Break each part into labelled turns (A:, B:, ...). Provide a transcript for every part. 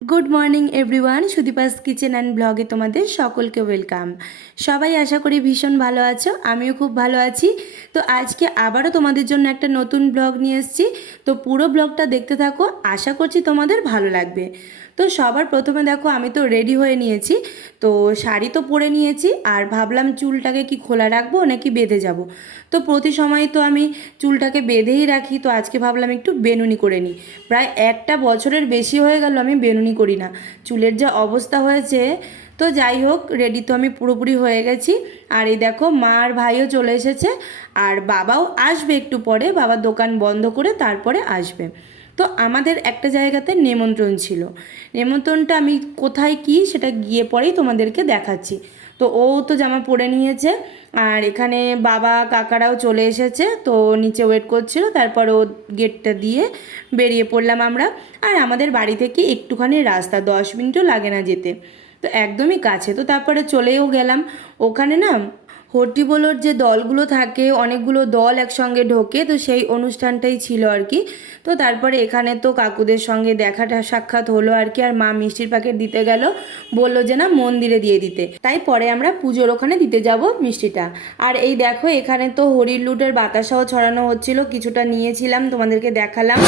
A: Good morning everyone Sudipa's kitchen and ব্লগে তোমাদের সকলকে ওয়েলকাম সবাই আশা করি ভীষণ ভালো আছো, আমিও খুব ভালো আছি। তো আজকে আবারও তোমাদের জন্য একটা নতুন ব্লগ নিয়ে এসেছি। তো পুরো ব্লগটা দেখতে থাকো, আশা করছি তোমাদের ভালো লাগবে। তো সবার প্রথমে দেখো আমি তো রেডি হয়ে নিয়েছি। তো শাড়ি তো পরে নিয়েছি আর ভাবলাম চুলটাকে কি খোলা রাখব নাকি বেঁধে যাব। তো প্রতি সময় তো আমি চুলটাকে বেঁধেই রাখি, তো আজকে ভাবলাম একটু বেনুনি করে নিই। প্রায় একটা বছরের বেশি হয়ে গেল আমি বেনুনি করি না। চুলের যা অবস্থা হয়েছে, তো যাই হোক রেডি তো আমি পুরোপুরি হয়ে গেছি। আর এই দেখো মা আর ভাইও চলে এসেছে, আর বাবাও আসবে একটু পরে, বাবা দোকান বন্ধ করে তারপরে আসবে। তো আমাদের একটা জায়গাতে নেমন্ত্রণ ছিল। নিমন্ত্রণটা আমি কোথায় কি সেটা গিয়ে পরেই তোমাদেরকে দেখাচ্ছি। তো ও তো জামা পরে নিয়েছে আর এখানে বাবা কাকারাও চলে এসেছে। তো নিচে ওয়েট করছিল, তারপর ও গেটটা দিয়ে বেরিয়ে পড়লাম আমরা। আর আমাদের বাড়ি থেকে একটুখানি রাস্তা, দশ মিনিটও লাগে না যেতে। তো একদমই কাছে। তো তারপরে চলেও গেলাম। ওখানে না হট্টিবোলোর যে দলগুলো থাকে, অনেকগুলো দল একসঙ্গে ঢোকে, তো সেই অনুষ্ঠানটাই ছিল আর কি। তো তারপরে এখানে তো কাকুদের সঙ্গে দেখাটা সাক্ষাৎ হলো আর কি, আর মা মিষ্টির প্যাকেট দিতে গেল, বলল যে না, মন্দিরে দিয়ে দিতে। তাই পরে আমরা পুজোর ওখানে দিতে যাব মিষ্টিটা। আর এই দেখো, এখানে তো হরির লুটের বাতাসাও ছড়ানো হচ্ছিল, কিছুটা নিয়েছিলাম, তোমাদেরকে দেখালাম।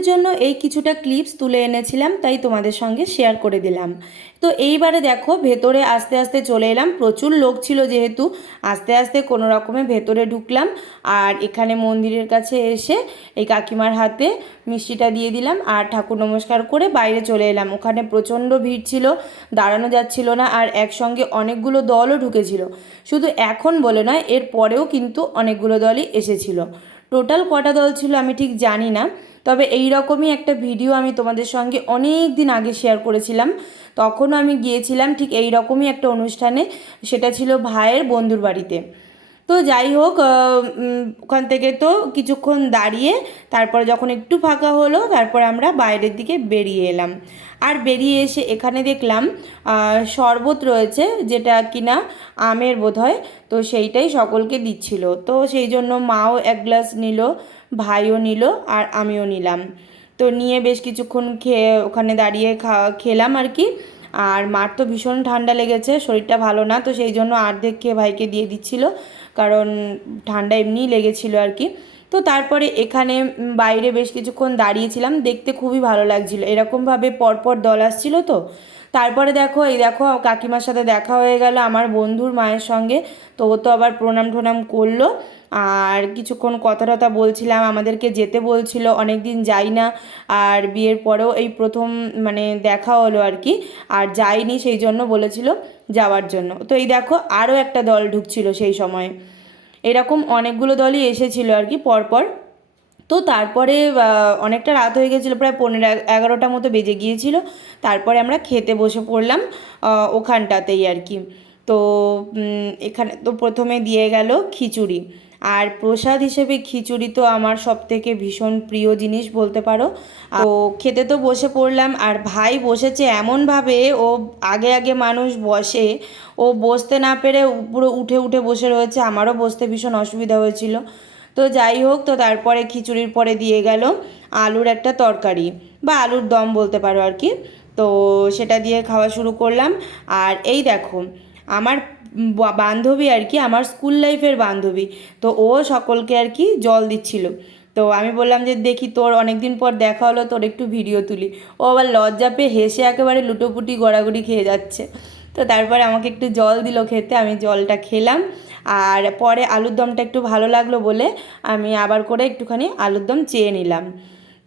A: তোমাদের জন্য এই কিছুটা ক্লিপস তুলে এনেছিলাম, তাই তোমাদের সঙ্গে শেয়ার করে দিলাম। তো এইবারে দেখো, ভেতরে আস্তে আস্তে চলে এলাম। প্রচুর লোক ছিল যেহেতু, আস্তে আস্তে কোনো রকমে ভেতরে ঢুকলাম। আর এখানে মন্দিরের কাছে এসে এই কাকিমার হাতে মিষ্টিটা দিয়ে দিলাম আর ঠাকুর নমস্কার করে বাইরে চলে এলাম। ওখানে প্রচণ্ড ভিড় ছিল, দাঁড়ানো যাচ্ছিল না আর একসঙ্গে অনেকগুলো দলও ঢুকেছিল। শুধু এখন বলে নয় এর পরেও কিন্তু অনেকগুলো দলই এসেছিল। টোটাল কটা দল ছিল আমি ঠিক জানি না, তবে এই রকমই একটা ভিডিও আমি তোমাদের সঙ্গে অনেক দিন আগে শেয়ার করেছিলাম। তখনও আমি গিয়েছিলাম, ঠিক এই রকমই একটা অনুষ্ঠানে, সেটা ছিল ভাইয়ের বন্ধুর বাড়িতে। তো যাই হোক ওখান থেকে তো কিছুক্ষণ দাঁড়িয়ে তারপর যখন একটু ফাঁকা হলো, তারপর আমরা বাইরের দিকে বেরিয়ে এলাম। আর বেরিয়ে এসে এখানে দেখলাম শরবত রয়েছে যেটা কিনা আমের বোধ হয় তো সেইটাই সকলকে দিচ্ছিল। তো সেই জন্য মাও এক গ্লাস নিল, ভাইও নিল আর আমিও নিলাম। তো নিয়ে বেশ কিছুক্ষণ খেয়ে ওখানে দাঁড়িয়ে খাওয়া খেলাম আর কি। আর মার তো ভীষণ ঠান্ডা লেগেছে, শরীরটা ভালো না, তো সেই জন্য অর্ধেক খেয়ে ভাইকে দিয়ে দিচ্ছিল। কারণ ঠান্ডা এমনিই লেগেছিল আর কি। তো তারপরে এখানে বাইরে বেশ কিছুক্ষণ দাঁড়িয়েছিলাম, দেখতে খুবই ভালো লাগছিল। এরকমভাবে পরপর দল আসছিল তো। তারপরে দেখো, এই দেখো, কাকিমার সাথে দেখা হয়ে গেল আমার বন্ধুর মায়ের সঙ্গে। তো ও তো আবার প্রণাম টোনাম করল। আর কিছুক্ষণ কথা টথা বলছিলাম, আমাদেরকে যেতে বলছিল অনেক দিন যাই না। আর বিয়ের পরেও এই প্রথম মানে দেখা হলো আর কি। আর যাইনি সেই জন্য বলেছিল যাওয়ার জন্য। তো এই দেখো, আরও একটা দল ঢুকছিল সেই সময়। এরকম অনেকগুলো দলই এসেছিল আর কি পরপর। তো তারপরে অনেকটা রাত হয়ে গেছিল, প্রায় পনেরো, এগারোটা মতো বেজে গিয়েছিল। তারপরে আমরা খেতে বসে পড়লাম ওখানটাতেই আর কি। তো এখানে তো প্রথমে দিয়ে গেল খিচুড়ি। আর প্রসাদ হিসেবে খিচুড়ি তো আমার সব থেকে ভীষণ প্রিয় জিনিস বলতে পারো। তো খেতে তো বসে পড়লাম, আর ভাই বসেছে এমনভাবে, ও আগে আগে মানুষ বসে, ও বসতে না পেরে পুরো উঠে উঠে বসে রয়েছে, আমারও বসতে ভীষণ অসুবিধা হয়েছিল। তো যাই হোক, তো তারপরে খিচুড়ির পরে দিয়ে গেল আলুর একটা তরকারি, বা আলুর দম বলতে পারো আর কি। তো সেটা দিয়ে খাওয়া শুরু করলাম, আর এই দেখো, আমার বান্ধবী আর কি, আমার স্কুল লাইফের বান্ধবী। তো ও সকলকে আর কি জল দিচ্ছিল। তো আমি বললাম যে দেখি তোর অনেক দিন পর দেখা হলো, তোর একটু ভিডিও তুলি। ও আবার লজ্জা পেয়ে হেসে একেবারে লুটোপুটি, গড়াগড়ি খেয়ে যাচ্ছে। তো তারপরে আমাকে একটু জল দিল খেতে, আমি জলটা খেলাম। আর পরে আলুর দমটা একটু ভালো লাগল বলে আমি আবার করে একটুখানি আলুর দম চেয়ে নিলাম।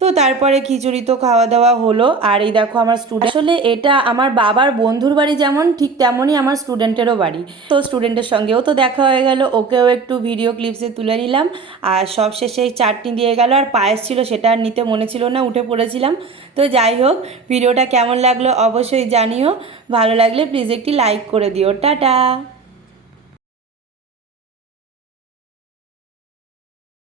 A: তো তারপরে খিচুড়ি তো খাওয়া দাওয়া হলো। আর এই দেখো আমার স্টুডেন্ট আসলে এটা আমার বাবার বন্ধুর বাড়ি যেমন, ঠিক তেমনই আমার স্টুডেন্টেরও বাড়ি। তো স্টুডেন্টের সঙ্গেও তো দেখা হয়ে গেল, ওকেও একটু ভিডিও ক্লিপসে তুলে নিলাম। আর সব শেষে চাটনি দিয়ে গেল, আর পায়েস ছিল সেটা আর নিতে মনে ছিল না, উঠে পড়েছিলাম। তো যাই হোক ভিডিওটা কেমন লাগল অবশ্যই জানিও। ভালো লাগলে প্লিজ একটি লাইক করে দিও। টাটা!